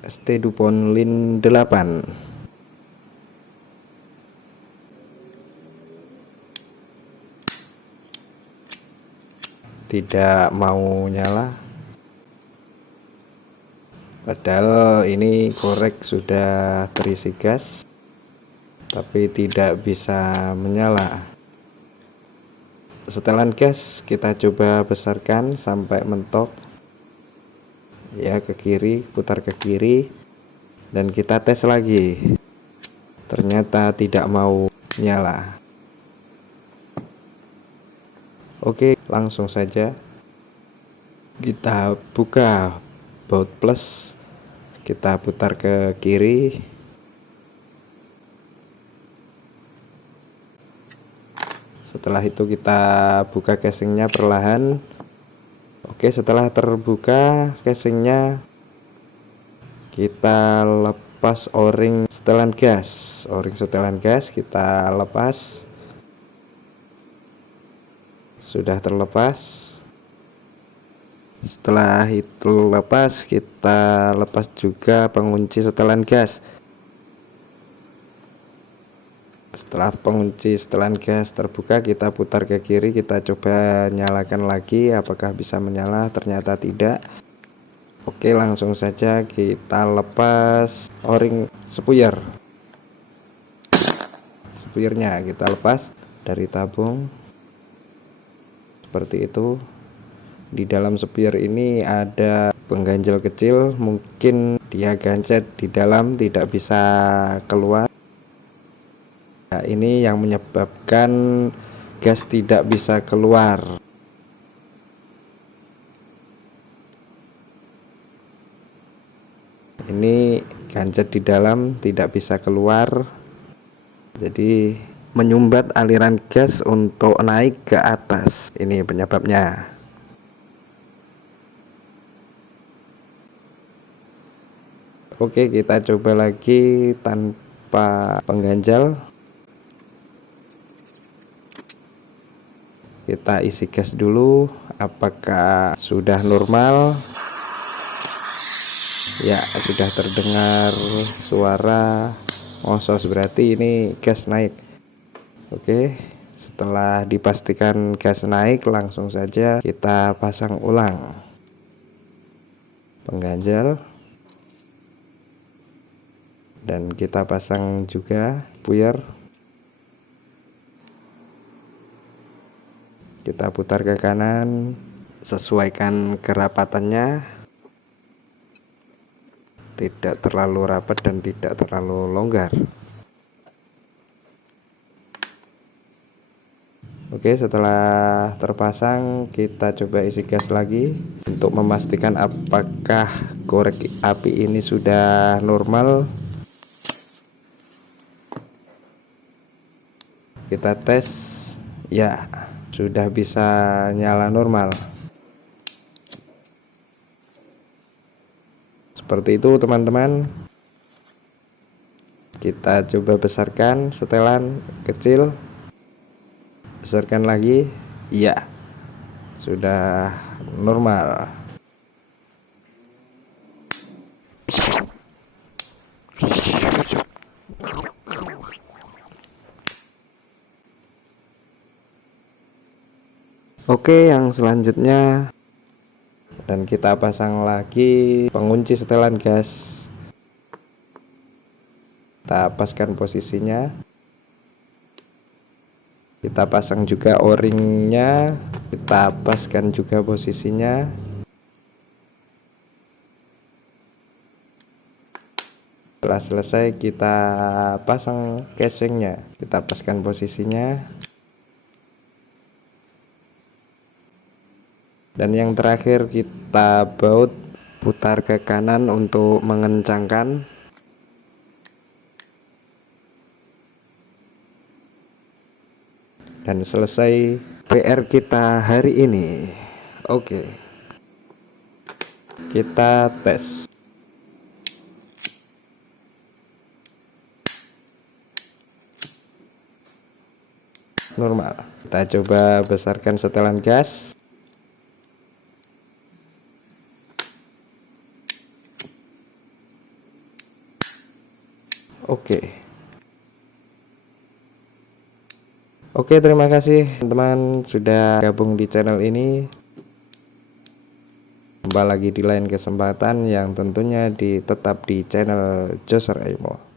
ST Dupont Lin 8. Tidak mau nyala, padahal ini korek sudah terisi gas tapi tidak bisa menyala. Setelan gas kita coba besarkan sampai mentok ya, ke kiri, putar ke kiri, dan kita tes lagi. Ternyata tidak mau nyala. Oke, langsung saja kita buka baut plus, kita putar ke kiri, setelah itu kita buka casingnya perlahan. Oke, setelah terbuka casingnya, kita lepas o-ring setelan gas. O-ring setelan gas kita lepas. Sudah terlepas. Setelah itu lepas, kita lepas juga pengunci setelan gas. Setelah pengunci setelan gas terbuka, kita putar ke kiri, kita coba nyalakan lagi apakah bisa menyala. Ternyata tidak. Oke, langsung saja kita lepas o-ring spuyer. Spuyernya kita lepas dari tabung seperti itu. Di dalam spuyer ini ada pengganjal kecil, mungkin dia gancet di dalam tidak bisa keluar. Nah, ini yang menyebabkan gas tidak bisa keluar. Ini gancet di dalam tidak bisa keluar, jadi menyumbat aliran gas untuk naik ke atas. Ini penyebabnya. Oke, kita coba lagi tanpa pengganjal. Kita isi gas dulu, apakah sudah normal? Ya, sudah terdengar suara ngosos, berarti ini gas naik. Oke, setelah dipastikan gas naik, langsung saja kita pasang ulang pengganjal, dan kita pasang juga puyer. Kita putar ke kanan, sesuaikan kerapatannya, tidak terlalu rapat dan tidak terlalu longgar. Oke, setelah terpasang kita coba isi gas lagi untuk memastikan apakah korek api ini sudah normal. Kita tes, ya sudah bisa nyala normal. Seperti itu teman-teman. Kita coba besarkan setelan kecil, besarkan lagi, ya sudah normal. Oke, yang selanjutnya, dan kita pasang lagi pengunci setelan gas. Kita paskan posisinya. Kita pasang juga o-ringnya. Kita paskan juga posisinya. Setelah selesai kita pasang casingnya. Kita paskan posisinya. Dan yang terakhir kita baut, putar ke kanan untuk mengencangkan. Dan selesai PR kita hari ini. Oke, kita tes. Normal. Kita coba besarkan setelan gas. Oke, terima kasih teman-teman sudah gabung di channel ini. Jumpa lagi di lain kesempatan yang tentunya tetap di channel Joser Imo.